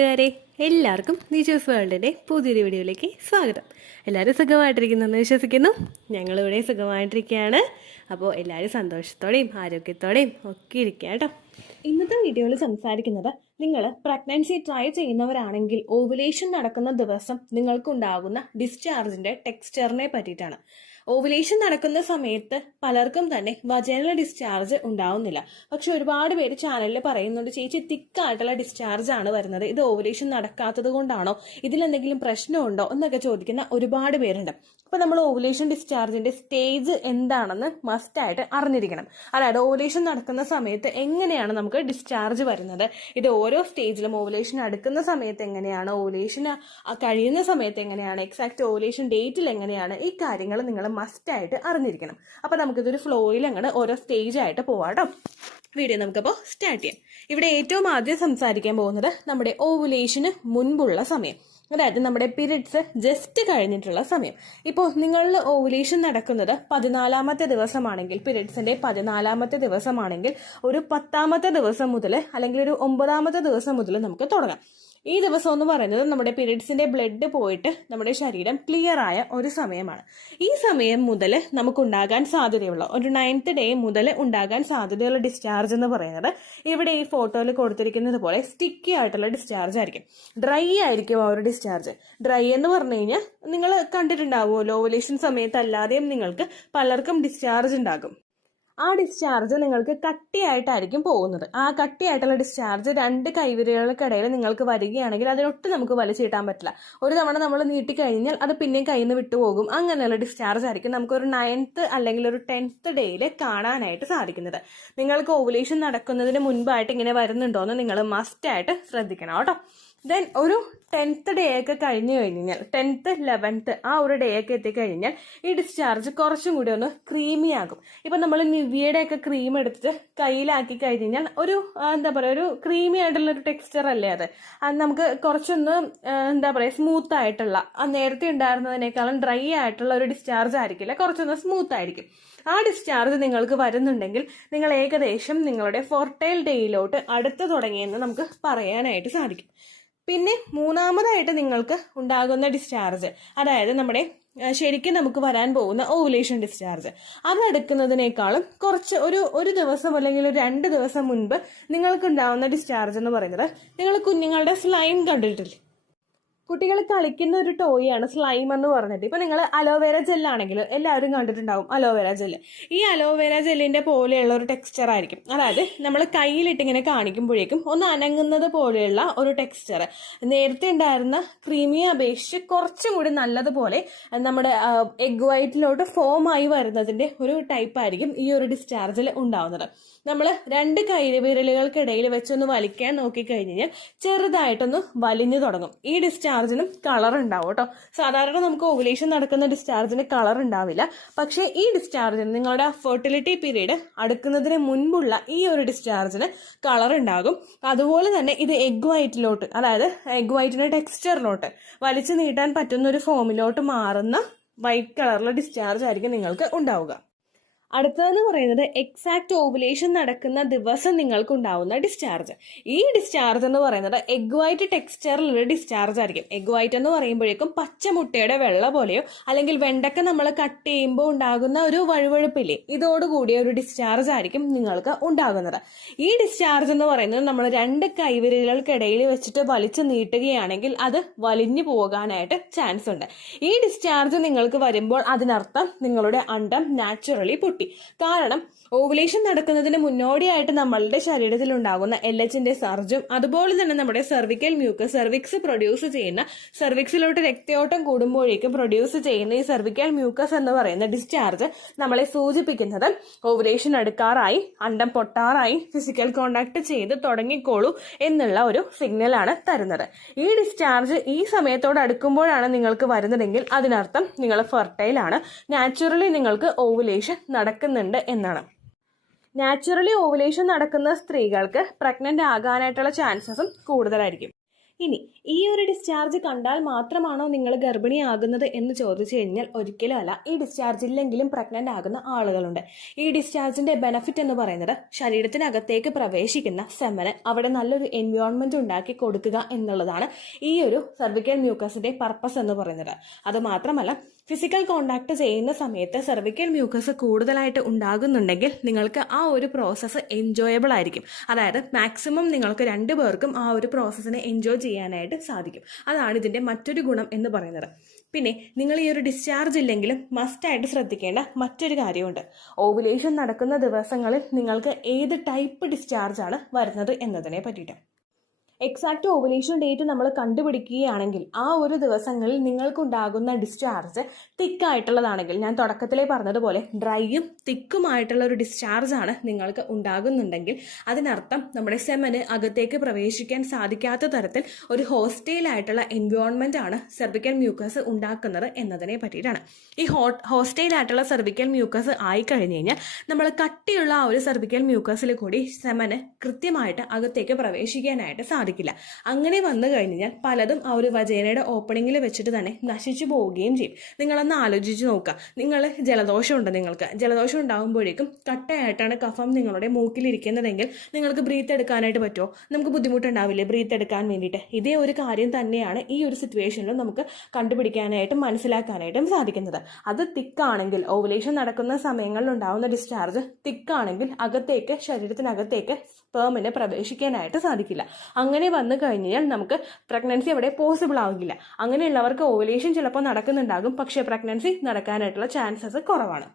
കൂട്ടുകാരെ, എല്ലാവർക്കും നിജോസ് വേൾഡിൻ്റെ പുതിയൊരു വീഡിയോയിലേക്ക് സ്വാഗതം. എല്ലാവരും സുഖമായിട്ടിരിക്കുന്നെന്ന് വിശ്വസിക്കുന്നു. ഞങ്ങളിവിടെ സുഖമായിട്ടിരിക്കുകയാണ്. അപ്പോൾ എല്ലാവരും സന്തോഷത്തോടെയും ആരോഗ്യത്തോടെയും ഒക്കെ ഇരിക്കുക കേട്ടോ. ഇന്നത്തെ വീഡിയോയിൽ സംസാരിക്കുന്നത്, നിങ്ങൾ പ്രഗ്നൻസി ട്രൈ ചെയ്യുന്നവരാണെങ്കിൽ ഓവുലേഷൻ നടക്കുന്ന ദിവസം നിങ്ങൾക്കുണ്ടാകുന്ന ഡിസ്ചാർജിൻ്റെ ടെക്സ്ചറിനെ പറ്റിയിട്ടാണ്. ഓവുലേഷൻ നടക്കുന്ന സമയത്ത് പലർക്കും തന്നെ വജൈനൽ ഡിസ്ചാർജ് ഉണ്ടാവുന്നില്ല. പക്ഷെ ഒരുപാട് പേര് ചാനലിൽ പറയുന്നുണ്ട്, ചേച്ചി തിക്കായിട്ടുള്ള ഡിസ്ചാർജ് ആണ് വരുന്നത്, ഇത് ഓവുലേഷൻ നടക്കാത്തത് കൊണ്ടാണോ, ഇതിലെന്തെങ്കിലും പ്രശ്നമുണ്ടോ എന്നൊക്കെ ചോദിക്കുന്ന ഒരുപാട് പേരുണ്ട്. അപ്പോൾ നമ്മൾ ഓവുലേഷൻ ഡിസ്ചാർജിന്റെ സ്റ്റേജ് എന്താണെന്ന് മസ്റ്റായിട്ട് അറിഞ്ഞിരിക്കണം. അതായത് ഓവുലേഷൻ നടക്കുന്ന സമയത്ത് എങ്ങനെയാണ് നമുക്ക് ഡിസ്ചാർജ് വരുന്നത്, ഇത് ഓരോ സ്റ്റേജിലും ഓവുലേഷൻ അടുക്കുന്ന സമയത്ത് എങ്ങനെയാണ്, ഓവുലേഷൻ കഴിയുന്ന സമയത്ത് എങ്ങനെയാണ്, എക്സാക്ട് ഓവുലേഷൻ ഡേറ്റിൽ എങ്ങനെയാണ്, ഈ കാര്യങ്ങൾ നിങ്ങൾ മസ്റ്റായിട്ട് അറിഞ്ഞിരിക്കണം. അപ്പോൾ നമുക്കിതൊരു ഫ്ലോയിൽ അങ്ങനെ ഓരോ സ്റ്റേജായിട്ട് പോവാം കേട്ടോ. വീഡിയോ നമുക്കപ്പോൾ സ്റ്റാർട്ട് ചെയ്യാം. ഇവിടെ ഏറ്റവും ആദ്യം സംസാരിക്കാൻ പോകുന്നത് നമ്മുടെ ഓവുലേഷന് മുൻപുള്ള സമയം, അതായത് നമ്മുടെ പീരിയഡ്സ് ജസ്റ്റ് കഴിഞ്ഞിട്ടുള്ള സമയം. ഇപ്പോൾ നിങ്ങളിൽ ഓവുലേഷൻ നടക്കുന്നത് 14ാമത്തെ ദിവസമാണെങ്കിൽ, പീരിയഡ്സിന്റെ 14ാമത്തെ ദിവസമാണെങ്കിൽ ഒരു 10ാമത്തെ ദിവസം മുതൽ അല്ലെങ്കിൽ ഒരു 9ാമത്തെ ദിവസം മുതൽ നമുക്ക് തുടങ്ങാം. ഈ ദിവസം എന്ന് പറയുന്നത് നമ്മുടെ പീരിയഡ്സിന്റെ ബ്ലഡ് പോയിട്ട് നമ്മുടെ ശരീരം ക്ലിയർ ആയ ഒരു സമയമാണ്. ഈ സമയം മുതൽ നമുക്കുണ്ടാകാൻ സാധ്യതയുള്ള ഒരു 9th ഡേ മുതൽ ഉണ്ടാകാൻ സാധ്യതയുള്ള ഡിസ്ചാർജ് എന്ന് പറയുന്നത് ഇവിടെ ഈ ഫോട്ടോയിൽ കൊടുത്തിരിക്കുന്നത് പോലെ സ്റ്റിക്കി ആയിട്ടുള്ള ഡിസ്ചാർജ് ആയിരിക്കും. ഡ്രൈ ആയിരിക്കും ആ ഒരു ഡിസ്ചാർജ്. ഡ്രൈ എന്ന് പറഞ്ഞു കഴിഞ്ഞാൽ നിങ്ങൾ കണ്ടിട്ടുണ്ടാവുമല്ലോ, ഓവുലേഷൻ സമയത്ത് അല്ലാതെയും നിങ്ങൾക്ക് പലർക്കും ഡിസ്ചാർജ് ഉണ്ടാകും. ആ ഡിസ്ചാർജ് നിങ്ങൾക്ക് കട്ടിയായിട്ടായിരിക്കും പോകുന്നത്. ആ കട്ടിയായിട്ടുള്ള ഡിസ്ചാർജ് 2 കൈവിരലുകൾക്കിടയിൽ നിങ്ങൾക്ക് വരികയാണെങ്കിൽ അതിനൊട്ടും നമുക്ക് വലിച്ചിട്ടാൻ പറ്റില്ല. ഒരു തവണ നമ്മൾ നീട്ടിക്കഴിഞ്ഞാൽ അത് പിന്നെയും കയ്യിൽ നിന്ന് വിട്ടുപോകും. അങ്ങനെയുള്ള ഡിസ്ചാർജ് ആയിരിക്കും നമുക്കൊരു 9th അല്ലെങ്കിൽ ഒരു 10th ഡേയിൽ കാണാനായിട്ട് സാധിക്കുന്നത്. നിങ്ങൾക്ക് ഓവുലേഷൻ നടക്കുന്നതിന് മുൻപായിട്ട് ഇങ്ങനെ വരുന്നുണ്ടോ എന്ന് നിങ്ങൾ മസ്റ്റായിട്ട് ശ്രദ്ധിക്കണം കേട്ടോ. ദെൻ ഒരു 10th ഡേ ഒക്കെ കഴിഞ്ഞു കഴിഞ്ഞാൽ, 10th 11th ആ ഒരു ഡേ ഒക്കെ എത്തിക്കഴിഞ്ഞാൽ ഈ ഡിസ്ചാർജ് കുറച്ചും കൂടി ഒന്ന് ക്രീമി ആകും. ഇപ്പം നമ്മൾ നിവ്യയുടെ ഒക്കെ ക്രീം എടുത്തിട്ട് കയ്യിലാക്കി കഴിഞ്ഞാൽ ഒരു എന്താ പറയുക, ഒരു ക്രീമി ആയിട്ടുള്ള ഒരു ടെക്സ്ചർ അല്ലേ അത് നമുക്ക് കുറച്ചൊന്ന് എന്താ പറയുക സ്മൂത്ത് ആയിട്ടുള്ള, നേരത്തെ ഉണ്ടായിരുന്നതിനേക്കാളും ഡ്രൈ ആയിട്ടുള്ള ഒരു ഡിസ്ചാർജ് ആയിരിക്കില്ല, കുറച്ചൊന്ന് സ്മൂത്ത് ആയിരിക്കും. ആ ഡിസ്ചാർജ് നിങ്ങൾക്ക് വരുന്നുണ്ടെങ്കിൽ നിങ്ങൾ ഏകദേശം നിങ്ങളുടെ ഫെർട്ടൈൽ ഡേയിലോട്ട് അടുത്ത് തുടങ്ങിയെന്ന് നമുക്ക് പറയാനായിട്ട് സാധിക്കും. പിന്നെ മൂന്നാമതായിട്ട് നിങ്ങൾക്ക് ഉണ്ടാകുന്ന ഡിസ്ചാർജ്, അതായത് നമ്മുടെ ശരിക്കും നമുക്ക് വരാൻ പോകുന്ന ഓവുലേഷൻ ഡിസ്ചാർജ്, അതെടുക്കുന്നതിനേക്കാളും കുറച്ച് ഒരു ദിവസം അല്ലെങ്കിൽ ഒരു 2 ദിവസം മുൻപ് നിങ്ങൾക്ക് ഉണ്ടാകുന്ന ഡിസ്ചാർജ് എന്ന് പറയുന്നത്, നിങ്ങൾ കുഞ്ഞുങ്ങളുടെ സ്ലൈം കണ്ടിട്ടില്ലേ, കുട്ടികൾ കളിക്കുന്ന ഒരു ടോയാണ് സ്ലൈം എന്ന് പറഞ്ഞിട്ട്. ഇപ്പൊ നിങ്ങൾ അലോവേര ജെല്ലാണെങ്കിൽ എല്ലാവരും കണ്ടിട്ടുണ്ടാവും അലോവേര ജെല്ല്. ഈ അലോവേര ജെല്ലിന്റെ പോലെയുള്ള ഒരു ടെക്സ്ചർ ആയിരിക്കും. അതായത് നമ്മൾ കയ്യിലിട്ട് ഇങ്ങനെ കാണിക്കുമ്പോഴേക്കും ഒന്ന് അനങ്ങുന്നത് പോലെയുള്ള ഒരു ടെക്സ്ചർ. നേരത്തെ ഉണ്ടായിരുന്ന ക്രീമിയെ അപേക്ഷിച്ച് കുറച്ചും കൂടി നല്ലതുപോലെ നമ്മുടെ എഗ് വൈറ്റിലോട്ട് ഫോം ആയി വരുന്നതിന്റെ ഒരു ടൈപ്പ് ആയിരിക്കും ഈ ഒരു ഡിസ്ചാർജിൽ ഉണ്ടാവുന്നത്. നമ്മൾ 2 കൈവിരലുകൾക്കിടയിൽ വെച്ചൊന്ന് വലിക്കാൻ നോക്കിക്കഴിഞ്ഞാൽ ചെറുതായിട്ടൊന്ന് വലിഞ്ഞു തുടങ്ങും. ഈ ഡിസ്ചാർജിനും കളർ ഉണ്ടാവും കേട്ടോ. സാധാരണ നമുക്ക് ഓവുലേഷൻ നടക്കുന്ന ഡിസ്ചാർജിന് കളർ ഉണ്ടാവില്ല. പക്ഷേ ഈ ഡിസ്ചാർജിന്, നിങ്ങളുടെ ഫെർട്ടിലിറ്റി പീരീഡ് അടുക്കുന്നതിന് മുൻപുള്ള ഈ ഒരു ഡിസ്ചാർജിന് കളർ ഉണ്ടാകും. അതുപോലെ തന്നെ ഇത് എഗ് വൈറ്റിലോട്ട്, അതായത് എഗ് വൈറ്റിന്റെ ടെക്സ്ചറിലോട്ട് വലിച്ചു നീട്ടാൻ പറ്റുന്ന ഒരു ഫോമിലോട്ട് മാറുന്ന വൈറ്റ് കളറിലെ ഡിസ്ചാർജ് ആയിരിക്കും നിങ്ങൾക്ക് ഉണ്ടാവുക. അടുത്തതെന്ന് പറയുന്നത് എക്സാക്ട് ഓവുലേഷൻ നടക്കുന്ന ദിവസം നിങ്ങൾക്ക് ഉണ്ടാവുന്ന ഡിസ്ചാർജ്. ഈ ഡിസ്ചാർജ് എന്ന് പറയുന്നത് എഗ് വൈറ്റ് ടെക്സ്ചറിലുള്ള ഡിസ്ചാർജ് ആയിരിക്കും. എഗ് വൈറ്റ് എന്ന് പറയുമ്പോഴേക്കും പച്ചമുട്ടയുടെ വെള്ള പോലെയോ അല്ലെങ്കിൽ വെണ്ടക്ക നമ്മൾ കട്ട് ചെയ്യുമ്പോൾ ഉണ്ടാകുന്ന ഒരു വഴുവഴുപ്പില്ലേ, ഇതോടുകൂടിയ ഒരു ഡിസ്ചാർജ് ആയിരിക്കും നിങ്ങൾക്ക് ഉണ്ടാകുന്നത്. ഈ ഡിസ്ചാർജ് എന്ന് പറയുന്നത് നമ്മൾ 2 കൈവിരലുകൾക്കിടയിൽ വെച്ചിട്ട് വലിച്ചു നീട്ടുകയാണെങ്കിൽ അത് വലിഞ്ഞു പോകാനായിട്ട് ചാൻസ് ഉണ്ട്. ഈ ഡിസ്ചാർജ് നിങ്ങൾക്ക് വരുമ്പോൾ അതിനർത്ഥം നിങ്ങളുടെ അണ്ടം നാച്ചുറലി പൊട്ടി. കാരണം ഓവുലേഷൻ നടക്കുന്നതിന് മുന്നോടിയായിട്ട് നമ്മളുടെ ശരീരത്തിൽ ഉണ്ടാകുന്ന LHന്റെ സർജും അതുപോലെ തന്നെ നമ്മുടെ സെർവിക്കൽ മ്യൂക്കസ്, സെർവിക്സ് പ്രൊഡ്യൂസ് ചെയ്യുന്ന, സെർവിക്സിലോട്ട് രക്തയോട്ടം കൂടുമ്പോഴേക്കും പ്രൊഡ്യൂസ് ചെയ്യുന്ന ഈ സെർവിക്കൽ മ്യൂക്കസ് എന്ന് പറയുന്ന ഡിസ്ചാർജ് നമ്മളെ സൂചിപ്പിക്കുന്നത് ഓവുലേഷൻ അടുക്കാറായി, അണ്ടം പൊട്ടാറായി, ഫിസിക്കൽ കോണ്ടാക്ട് ചെയ്ത് തുടങ്ങിക്കോളൂ എന്നുള്ള ഒരു സിഗ്നലാണ് തരുന്നത്. ഈ ഡിസ്ചാർജ് ഈ സമയത്തോട് അടുക്കുമ്പോഴാണ് നിങ്ങൾക്ക് വരുന്നതെങ്കിൽ അതിനർത്ഥം നിങ്ങൾ ഫെർട്ടൈൽ ആണ്, നാച്ചുറലി നിങ്ങൾക്ക് ഓവുലേഷൻ നടക്കുന്നുണ്ട് എന്നാണ്. നാച്ചുറലി ഓവുലേഷൻ നടക്കുന്ന സ്ത്രീകൾക്ക് പ്രഗ്നന്റ് ആകാനായിട്ടുള്ള ചാൻസസും കൂടുതലായിരിക്കും. ഇനി ഈ ഒരു ഡിസ്ചാർജ് കണ്ടാൽ മാത്രമാണോ നിങ്ങൾ ഗർഭിണിയാകുന്നത് എന്ന് ചോദിച്ചു കഴിഞ്ഞാൽ ഒരിക്കലും അല്ല. ഈ ഡിസ്ചാർജ് ഇല്ലെങ്കിലും പ്രഗ്നന്റ് ആകുന്ന ആളുകളുണ്ട്. ഈ ഡിസ്ചാർജിന്റെ ബെനഫിറ്റ് എന്ന് പറയുന്നത് ശരീരത്തിനകത്തേക്ക് പ്രവേശിക്കുന്ന സെമന് അവിടെ നല്ലൊരു എൻവയോൺമെന്റ് ഉണ്ടാക്കി കൊടുക്കുക എന്നുള്ളതാണ് ഈ ഒരു സെർവിക്കൽ മ്യൂക്കസിന്റെ പർപ്പസ് എന്ന് പറയുന്നത്. അത് മാത്രമല്ല, ഫിസിക്കൽ കോണ്ടാക്ട് ചെയ്യുന്ന സമയത്ത് സെർവിക്കൽ മ്യൂക്കസ് കൂടുതലായിട്ട് ഉണ്ടാകുന്നുണ്ടെങ്കിൽ നിങ്ങൾക്ക് ആ ഒരു പ്രോസസ്സ് എൻജോയബിൾ ആയിരിക്കും. അതായത് മാക്സിമം നിങ്ങൾക്ക് രണ്ടുപേർക്കും ആ ഒരു പ്രോസസ്സിനെ എൻജോയ് ചെയ്യാനായിട്ട് സാധിക്കും. അതാണ് ഇതിന്റെ മറ്റൊരു ഗുണം എന്ന് പറയുന്നത്. പിന്നെ നിങ്ങൾ ഈ ഒരു ഡിസ്ചാർജ് ഇല്ലെങ്കിലും മസ്റ്റായിട്ട് ശ്രദ്ധിക്കേണ്ട മറ്റൊരു കാര്യമുണ്ട്. ഓവുലേഷൻ നടക്കുന്ന ദിവസങ്ങളിൽ നിങ്ങൾക്ക് ഏത് ടൈപ്പ് ഡിസ്ചാർജ് ആണ് വരുന്നത് എന്നതിനെ പറ്റിയിട്ട്. എക്സാക്ട് ഓവുലേഷൻ ഡേറ്റ് നമ്മൾ കണ്ടുപിടിക്കുകയാണെങ്കിൽ ആ ഒരു ദിവസങ്ങളിൽ നിങ്ങൾക്കുണ്ടാകുന്ന ഡിസ്ചാർജ് തിക്കായിട്ടുള്ളതാണെങ്കിൽ, ഞാൻ തുടക്കത്തിലേ പറഞ്ഞതുപോലെ ഡ്രൈയും തിക്കുമായിട്ടുള്ള ഒരു ഡിസ്ചാർജ് ആണ് നിങ്ങൾക്ക് ഉണ്ടാകുന്നുണ്ടെങ്കിൽ അതിനർത്ഥം നമ്മുടെ സെമന് അകത്തേക്ക് പ്രവേശിക്കാൻ സാധിക്കാത്ത തരത്തിൽ ഒരു ഹോസ്റ്റൈലായിട്ടുള്ള എൻവയോൺമെന്റ് ആണ് സെർവിക്കൽ മ്യൂക്കസ് ഉണ്ടാക്കുന്നത് എന്നതിനെ പറ്റിയിട്ടാണ്. ഈ ഹോസ്റ്റൈലായിട്ടുള്ള സെർവിക്കൽ മ്യൂക്കസ് ആയി കഴിഞ്ഞു കഴിഞ്ഞാൽ നമ്മൾ കട്ടിയുള്ള ആ ഒരു സെർവിക്കൽ മ്യൂക്കസിൽ കൂടി സെമന് കൃത്യമായിട്ട് അകത്തേക്ക് പ്രവേശിക്കാനായിട്ട് സാധിക്കും. അങ്ങനെ വന്നു കഴിഞ്ഞാൽ പലതും ആ ഒരു വജൈനയുടെ ഓപ്പണിങ്ങിൽ വെച്ചിട്ട് തന്നെ നശിച്ചു പോവുകയും ചെയ്യും. നിങ്ങളൊന്ന് ആലോചിച്ച് നോക്കുക. നിങ്ങൾക്ക് ജലദോഷം ഉണ്ടാകുമ്പോഴേക്കും കട്ടയായിട്ടാണ് കഫം നിങ്ങളുടെ മൂക്കിലിരിക്കുന്നതെങ്കിൽ നിങ്ങൾക്ക് ബ്രീത്ത് എടുക്കാനായിട്ട് പറ്റുമോ? നമുക്ക് ബുദ്ധിമുട്ടുണ്ടാവില്ലേ ബ്രീത്ത് എടുക്കാൻ വേണ്ടിയിട്ട്? ഇതേ ഒരു കാര്യം തന്നെയാണ് ഈ ഒരു സിറ്റുവേഷനിലും നമുക്ക് കണ്ടുപിടിക്കാനായിട്ടും മനസ്സിലാക്കാനായിട്ടും സാധിക്കുന്നത്. അത് തിക്കാണെങ്കിൽ, ഓവുലേഷൻ നടക്കുന്ന സമയങ്ങളിൽ ഉണ്ടാവുന്ന ഡിസ്ചാർജ് തിക്കാണെങ്കിൽ അകത്തേക്ക്, ശരീരത്തിനകത്തേക്ക് സ്പേമിന് പ്രവേശിക്കാനായിട്ട് സാധിക്കില്ല. അങ്ങനെ വന്നു കഴിഞ്ഞാൽ നമുക്ക് പ്രഗ്നൻസി അവിടെ പോസിബിൾ ആവില്ല. അങ്ങനെയുള്ളവർക്ക് ഓവുലേഷൻ ചിലപ്പോൾ നടക്കുന്നുണ്ടാകും, പക്ഷേ പ്രഗ്നൻസി നടക്കാനായിട്ടുള്ള ചാൻസസ് കുറവാണ്.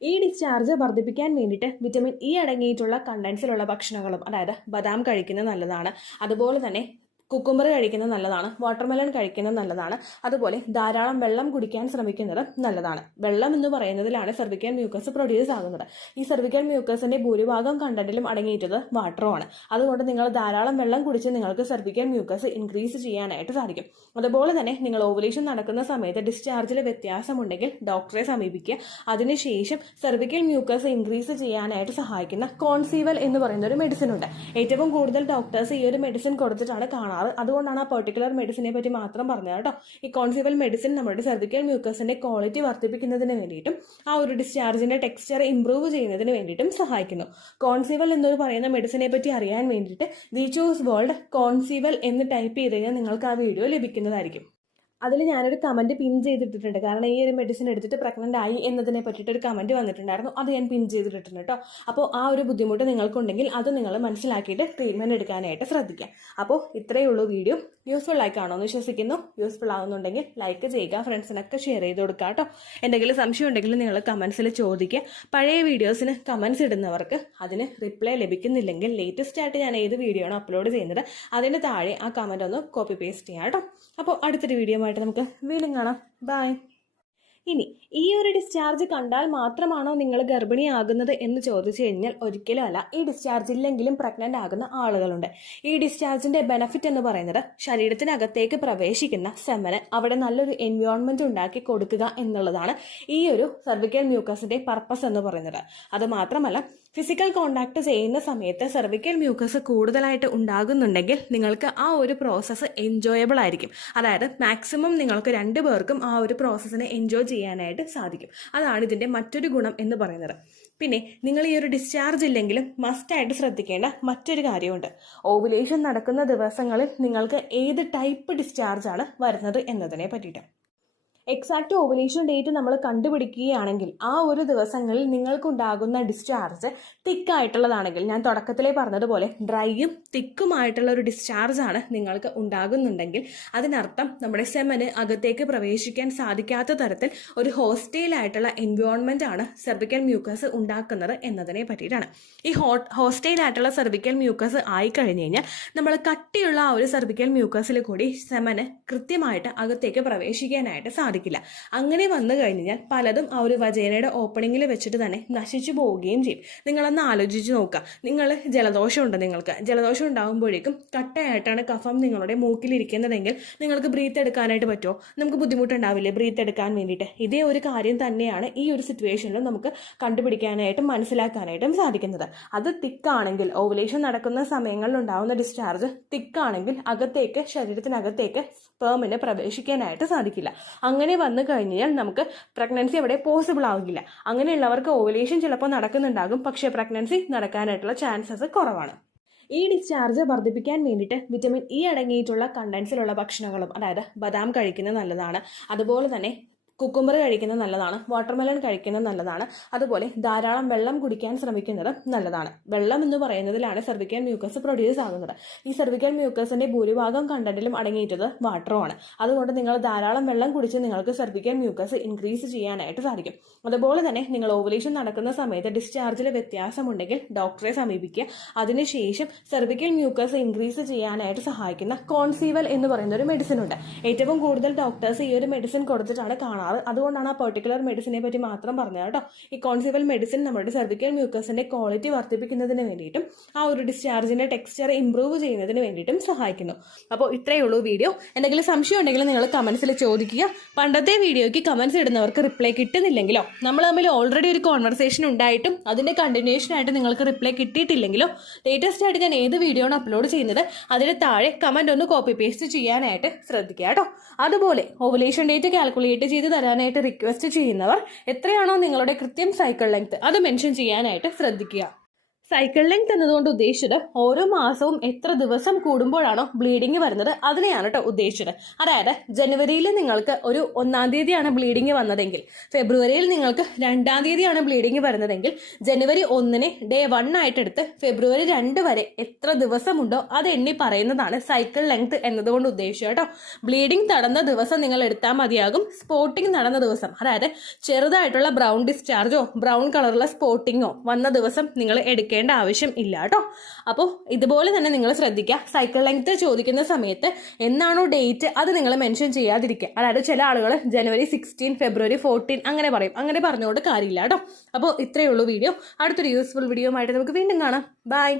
ഈ ഡിസ്ചാർജ് വർദ്ധിപ്പിക്കാൻ വേണ്ടിയിട്ട് വിറ്റമിൻ ഇ അടങ്ങിയിട്ടുള്ള കണ്ടൻസിലുള്ള ഭക്ഷണങ്ങളും, അതായത് ബദാം കഴിക്കുന്നത് നല്ലതാണ്. അതുപോലെ തന്നെ കുക്കുംബർ കഴിക്കുന്നത് നല്ലതാണ്. വാട്ടർമെലൺ കഴിക്കുന്നത് നല്ലതാണ്. അതുപോലെ ധാരാളം വെള്ളം കുടിക്കാൻ ശ്രമിക്കുന്നത് നല്ലതാണ്. വെള്ളം എന്ന് പറയുന്നതിലാണ് സെർവിക്കൽ മ്യൂക്കസ് പ്രൊഡ്യൂസ് ആകുന്നത്. ഈ സെർവിക്കൽ മ്യൂക്കസിന്റെ ഭൂരിഭാഗം കണ്ടന്റിലും അടങ്ങിയിട്ടുള്ളത് വാട്ടറുമാണ്. അതുകൊണ്ട് നിങ്ങൾ ധാരാളം വെള്ളം കുടിച്ച് നിങ്ങൾക്ക് സെർവിക്കൽ മ്യൂക്കസ് ഇൻക്രീസ് ചെയ്യാനായിട്ട് സാധിക്കും. അതുപോലെ തന്നെ നിങ്ങൾ ഓവുലേഷൻ നടക്കുന്ന സമയത്ത് ഡിസ്ചാർജിൽ വ്യത്യാസമുണ്ടെങ്കിൽ ഡോക്ടറെ സമീപിക്കുക. അതിനുശേഷം സെർവിക്കൽ മ്യൂക്കസ് ഇൻക്രീസ് ചെയ്യാനായിട്ട് സഹായിക്കുന്ന കോൺസീവൽ എന്ന് പറയുന്ന ഒരു മെഡിസിൻ ഉണ്ട്. ഏറ്റവും കൂടുതൽ ഡോക്ടേഴ്സ് ഈ ഒരു മെഡിസിൻ കൊടുത്തിട്ടാണ് കാണാറ്. അതുകൊണ്ടാണ് ആ പെർട്ടിക്കുലർ മെഡിസിനെ പറ്റി മാത്രം പറഞ്ഞത് കേട്ടോ. ഈ കോൺസീവൽ മെഡിസിൻ നമ്മുടെ സെർവിക്കൽ മ്യൂക്കസിന്റെ ക്വാളിറ്റി വർദ്ധിപ്പിക്കുന്നതിന് വേണ്ടിയിട്ടും ആ ഒരു ഡിസ്ചാർജിന്റെ ടെക്സ്ചർ ഇംപ്രൂവ് ചെയ്യുന്നതിന് വേണ്ടിയിട്ടും സഹായിക്കുന്നു. കോൺസീവൽ എന്ന് പറയുന്ന മെഡിസിനെ പറ്റി അറിയാൻ വേണ്ടിയിട്ട് ദി ചൂസ് വേൾഡ് കോൺസീവൽ എന്ന് ടൈപ്പ് ചെയ്ത് കഴിഞ്ഞാൽ നിങ്ങൾക്ക് ആ വീഡിയോ ലഭിക്കുന്നതായിരിക്കും. അതിൽ ഞാനൊരു കമന്റ് പിൻ ചെയ്തിട്ടിട്ടുണ്ട്. കാരണം ഈ ഒരു മെഡിസിൻ എടുത്തിട്ട് പ്രഗ്നന്റ് ആയി എന്നതിനെ പറ്റിയിട്ട് ഒരു കമന്റ് വന്നിട്ടുണ്ടായിരുന്നു. അത് ഞാൻ പിൻ ചെയ്തിട്ടുണ്ട് കേട്ടോ. അപ്പോൾ ആ ഒരു ബുദ്ധിമുട്ട് നിങ്ങൾക്കുണ്ടെങ്കിൽ അത് നിങ്ങൾ മനസ്സിലാക്കിയിട്ട് ട്രീറ്റ്മെന്റ് എടുക്കാനായിട്ട് ശ്രദ്ധിക്കാം. അപ്പോൾ ഇത്രയേ ഉള്ളൂ വീഡിയോ. യൂസ്ഫുൾ ആയി കാണുമെന്ന് വിശ്വസിക്കുന്നു. യൂസ്ഫുൾ ആവുന്നുണ്ടെങ്കിൽ ലൈക്ക് ചെയ്യുക, ഫ്രണ്ട്സിനൊക്കെ ഷെയർ ചെയ്ത് കൊടുക്കുക കേട്ടോ. എന്തെങ്കിലും സംശയം ഉണ്ടെങ്കിൽ നിങ്ങൾ കമന്റ്സിൽ ചോദിക്കുക. പഴയ വീഡിയോസിന് കമന്റ്സ് ഇടുന്നവർക്ക് അതിന് റിപ്ലൈ ലഭിക്കുന്നില്ലെങ്കിൽ ലേറ്റസ്റ്റ് ആയിട്ട് ഞാൻ ഏത് വീഡിയോ ആണ് അപ്ലോഡ് ചെയ്യുന്നത് അതിന് താഴെ ആ കമന്റ് ഒന്ന് കോപ്പി പേസ്റ്റ് ചെയ്യാം കേട്ടോ. അപ്പോൾ അടുത്തൊരു വീഡിയോ ആയിട്ട് നമുക്ക് വീണ്ടും കാണാം. ബൈ. ഇനി ഈ ഒരു ഡിസ്ചാർജ് കണ്ടാൽ മാത്രമാണോ നിങ്ങൾ ഗർഭിണിയാകുന്നത് എന്ന് ചോദിച്ചു കഴിഞ്ഞാൽ ഒരിക്കലും അല്ല. ഈ ഡിസ്ചാർജ് ഇല്ലെങ്കിലും പ്രഗ്നന്റ് ആകുന്ന ആളുകളുണ്ട്. ഈ ഡിസ്ചാർജിന്റെ ബെനഫിറ്റ് എന്ന് പറയുന്നത് ശരീരത്തിനകത്തേക്ക് പ്രവേശിക്കുന്ന സെമന് അവിടെ നല്ലൊരു എൻവയോൺമെന്റ് ഉണ്ടാക്കി കൊടുക്കുക എന്നുള്ളതാണ് ഈ ഒരു സെർവിക്കൽ മ്യൂക്കസിന്റെ പർപ്പസ് എന്ന് പറയുന്നത്. അത് മാത്രമല്ല, ഫിസിക്കൽ കോണ്ടാക്ട് ചെയ്യുന്ന സമയത്ത് സെർവിക്കൽ മ്യൂക്കസ് കൂടുതലായിട്ട് ഉണ്ടാകുന്നുണ്ടെങ്കിൽ നിങ്ങൾക്ക് ആ ഒരു പ്രോസസ്സ് എൻജോയബിൾ ആയിരിക്കും. അതായത് മാക്സിമം നിങ്ങൾക്ക് രണ്ടുപേർക്കും ആ ഒരു പ്രോസസ്സിനെ എൻജോയ് ചെയ്യാനായിട്ട് സാധിക്കും. അതാണ് ഇതിന്റെ മറ്റൊരു ഗുണം എന്ന് പറയുന്നത്. പിന്നെ നിങ്ങൾ ഈ ഒരു ഡിസ്ചാർജ് ഇല്ലെങ്കിലും മസ്റ്റായിട്ട് ശ്രദ്ധിക്കേണ്ട മറ്റൊരു കാര്യമുണ്ട്. ഓവുലേഷൻ നടക്കുന്ന ദിവസങ്ങളിൽ നിങ്ങൾക്ക് ഏത് ടൈപ്പ് ഡിസ്ചാർജ് ആണ് വരുന്നത് എന്നതിനെ പറ്റിയിട്ട്. എക്സാക്ട് ഓവുലേഷൻ ഡേറ്റ് നമ്മൾ കണ്ടുപിടിക്കുകയാണെങ്കിൽ ആ ഒരു ദിവസങ്ങളിൽ നിങ്ങൾക്കുണ്ടാകുന്ന ഡിസ്ചാർജ് തിക്കായിട്ടുള്ളതാണെങ്കിൽ, ഞാൻ തുടക്കത്തിലേ പറഞ്ഞതുപോലെ ഡ്രൈയും തിക്കുമായിട്ടുള്ള ഒരു ഡിസ്ചാർജ് ആണ് നിങ്ങൾക്ക് ഉണ്ടാകുന്നുണ്ടെങ്കിൽ അതിനർത്ഥം നമ്മുടെ സെമന് അകത്തേക്ക് പ്രവേശിക്കാൻ സാധിക്കാത്ത തരത്തിൽ ഒരു ഹോസ്റ്റൈലായിട്ടുള്ള എൻവയോൺമെന്റ് ആണ് സെർവിക്കൽ മ്യൂക്കസ് ഉണ്ടാക്കുന്നത് എന്നതിനെ പറ്റിയിട്ടാണ്. ഈ ഹോസ്റ്റൈലായിട്ടുള്ള സെർവിക്കൽ മ്യൂക്കസ് ആയി കഴിഞ്ഞു കഴിഞ്ഞാൽ നമ്മൾ കട്ടിയുള്ള ആ ഒരു സെർവിക്കൽ മ്യൂക്കസിൽ കൂടി സെമന് കൃത്യമായിട്ട് അകത്തേക്ക് പ്രവേശിക്കാനായിട്ട് സാധിക്കും. സാധിക്കില്ല. അങ്ങനെ വന്നു കഴിഞ്ഞാൽ പലതും ആ ഒരു വജൈനയുടെ ഓപ്പണിങ്ങിൽ വെച്ചിട്ട് തന്നെ നശിച്ചു പോവുകയും ചെയ്യും. നിങ്ങളൊന്ന് ആലോചിച്ച് നോക്കുക. നിങ്ങൾക്ക് ജലദോഷം ഉണ്ടാകുമ്പോഴേക്കും കട്ടയായിട്ടാണ് കഫം നിങ്ങളുടെ മൂക്കിലിരിക്കുന്നതെങ്കിൽ നിങ്ങൾക്ക് ബ്രീത്ത് എടുക്കാനായിട്ട് പറ്റുമോ? നമുക്ക് ബുദ്ധിമുട്ടുണ്ടാവില്ലേ ബ്രീത്ത് എടുക്കാൻ വേണ്ടിയിട്ട്? ഇതേ ഒരു കാര്യം തന്നെയാണ് ഈ ഒരു സിറ്റുവേഷനിലും നമുക്ക് കണ്ടുപിടിക്കാനായിട്ടും മനസ്സിലാക്കാനായിട്ടും സാധിക്കുന്നത്. അത് തിക്കാണെങ്കിൽ, ഓവുലേഷൻ നടക്കുന്ന സമയങ്ങളിൽ ഉണ്ടാവുന്ന ഡിസ്ചാർജ് തിക്കാണെങ്കിൽ ശരീരത്തിനകത്തേക്ക് സ്പേമിന് പ്രവേശിക്കാനായിട്ട് സാധിക്കില്ല. അങ്ങനെ വന്നു കഴിഞ്ഞാൽ നമുക്ക് പ്രഗ്നൻസി അവിടെ പോസിബിൾ ആവില്ല. അങ്ങനെയുള്ളവർക്ക് ഓവുലേഷൻ ചിലപ്പോൾ നടക്കുന്നുണ്ടാകും, പക്ഷേ പ്രഗ്നൻസി നടക്കാനായിട്ടുള്ള ചാൻസസ് കുറവാണ്. ഈ ഡിസ്ചാർജ് വർദ്ധിപ്പിക്കാൻ വേണ്ടിയിട്ട് വിറ്റമിൻ ഇ അടങ്ങിയിട്ടുള്ള കണ്ടൻസിലുള്ള ഭക്ഷണങ്ങളും, അതായത് ബദാം കഴിക്കുന്നത് നല്ലതാണ്. അതുപോലെ തന്നെ കുക്കുംബർ കഴിക്കുന്നത് നല്ലതാണ്. വാട്ടർമെലൺ കഴിക്കുന്നത് നല്ലതാണ്. അതുപോലെ ധാരാളം വെള്ളം കുടിക്കാൻ ശ്രമിക്കുന്നത് നല്ലതാണ്. വെള്ളം എന്ന് പറയുന്നതിലാണ് സെർവിക്കൽ മ്യൂക്കസ് പ്രൊഡ്യൂസ് ആകുന്നത്. ഈ സെർവിക്കൽ മ്യൂക്കസിന്റെ ഭൂരിഭാഗം കണ്ടന്റിലും അടങ്ങിയിട്ടത് വാട്ടറുമാണ്. അതുകൊണ്ട് നിങ്ങൾ ധാരാളം വെള്ളം കുടിച്ച് നിങ്ങൾക്ക് സെർവിക്കൽ മ്യൂക്കസ് ഇൻക്രീസ് ചെയ്യാനായിട്ട് സാധിക്കും. അതുപോലെ തന്നെ നിങ്ങൾ ഓവുലേഷൻ നടക്കുന്ന സമയത്ത് ഡിസ്ചാർജിൽ വ്യത്യാസമുണ്ടെങ്കിൽ ഡോക്ടറെ സമീപിക്കുക. അതിനുശേഷം സെർവിക്കൽ മ്യൂക്കസ് ഇൻക്രീസ് ചെയ്യാനായിട്ട് സഹായിക്കുന്ന കോൺസീവൽ എന്ന് പറയുന്ന ഒരു മെഡിസിൻ ഉണ്ട്. ഏറ്റവും കൂടുതൽ ഡോക്ടേഴ്സ് ഈ ഒരു മെഡിസിൻ കൊടുത്തിട്ടാണ് കാണാറ്. അതുകൊണ്ടാണ് ആ പെർട്ടിക്കുലർ മെഡിസിനെ പറ്റി മാത്രം പറഞ്ഞത് കേട്ടോ. ഈ കോൺസീവൽ മെഡിസിൻ നമ്മുടെ സെർവിക്കൽ മ്യൂക്കസിന്റെ ക്വാളിറ്റി വർദ്ധിപ്പിക്കുന്നതിന് വേണ്ടിയിട്ടും ആ ഒരു ഡിസ്ചാർജിന്റെ ടെക്സ്ചർ ഇംപ്രൂവ് ചെയ്യുന്നതിന് വേണ്ടിയിട്ടും സഹായിക്കുന്നു. അപ്പോൾ ഇത്രയേ ഉള്ളൂ വീഡിയോ. എന്തെങ്കിലും സംശയം ഉണ്ടെങ്കിൽ നിങ്ങൾ കമന്റ്സിൽ ചോദിക്കുക. പണ്ടത്തെ വീഡിയോയ്ക്ക് കമന്റ്സ് ഇടുന്നവർക്ക് റിപ്ലൈ കിട്ടുന്നില്ലെങ്കിലോ, നമ്മൾ തമ്മിൽ ഓൾറെഡി ഒരു കോൺവെർസേഷൻ ഉണ്ടായിട്ടും അതിന്റെ കണ്ടിന്യൂഷൻ ആയിട്ട് നിങ്ങൾക്ക് റിപ്ലൈ കിട്ടിയിട്ടില്ലെങ്കിലോ, ലേറ്റസ്റ്റ് ആയിട്ട് ഞാൻ ഏത് വീഡിയോ ആണ് അപ്ലോഡ് ചെയ്യുന്നത് അതിന് താഴെ കമന്റ് ഒന്ന് കോപ്പി പേസ്റ്റ് ചെയ്യാനായിട്ട് ശ്രദ്ധിക്കുക കേട്ടോ. അതുപോലെ ഓവുലേഷൻ ഡേറ്റ് കാൽക്കുലേറ്റ് ചെയ്ത് തരാനായിട്ട് റിക്വസ്റ്റ് ചെയ്യുന്നവർ എത്രയാണോ നിങ്ങളുടെ കൃത്യം സൈക്കിൾ ലെങ്ത് അത് മെൻഷൻ ചെയ്യാനായിട്ട് ശ്രദ്ധിക്കുക. സൈക്കിൾ ലെങ്ത് എന്നതുകൊണ്ട് ഉദ്ദേശിച്ചത് ഓരോ മാസവും എത്ര ദിവസം കൂടുമ്പോഴാണോ ബ്ലീഡിങ് വരുന്നത് അതിനെയാണ് കേട്ടോ ഉദ്ദേശിച്ചത്. അതായത് ജനുവരിയിൽ നിങ്ങൾക്ക് ഒരു 1-ാം തീയതിയാണ് ബ്ലീഡിങ് വന്നതെങ്കിൽ, ഫെബ്രുവരിയിൽ നിങ്ങൾക്ക് 2-ാം തീയതിയാണ് ബ്ലീഡിങ് വരുന്നതെങ്കിൽ, ജനുവരി 1-ന് ഡേ 1 ആയിട്ടെടുത്ത് ഫെബ്രുവരി 2 വരെ എത്ര ദിവസമുണ്ടോ അത് എണ്ണി പറയുന്നതാണ് സൈക്കിൾ ലെങ്ത് എന്നതുകൊണ്ട് ഉദ്ദേശിച്ചത് കേട്ടോ. ബ്ലീഡിങ് നടന്ന ദിവസം നിങ്ങൾ എടുത്താൽ മതിയാകും. സ്പോട്ടിങ് നടന്ന ദിവസം, അതായത് ചെറുതായിട്ടുള്ള ബ്രൗൺ ഡിസ്ചാർജോ ബ്രൗൺ കളറുള്ള സ്പോട്ടിങ്ങോ വന്ന ദിവസം നിങ്ങൾ എടുക്കുക ആവശ്യം ഇല്ല കേട്ടോ. അപ്പോൾ ഇതുപോലെ തന്നെ നിങ്ങൾ ശ്രദ്ധിക്കുക. സൈക്കിൾ ലെങ്ത് ചോദിക്കുന്ന സമയത്ത് എന്നാണോ ഡേറ്റ് അത് നിങ്ങൾ മെൻഷൻ ചെയ്യാതിരിക്കുക. അതായത് ചില ആളുകൾ ജനുവരി 16, ഫെബ്രുവരി 14 അങ്ങനെ പറയും. അങ്ങനെ പറഞ്ഞുകൊണ്ട് കാര്യമില്ല കേട്ടോ. അപ്പോൾ ഇത്രയേ ഉള്ളൂ വീഡിയോ. അടുത്തൊരു യൂസ്ഫുൾ വീഡിയോ ആയിട്ട് നമുക്ക് വീണ്ടും കാണാം. ബൈ.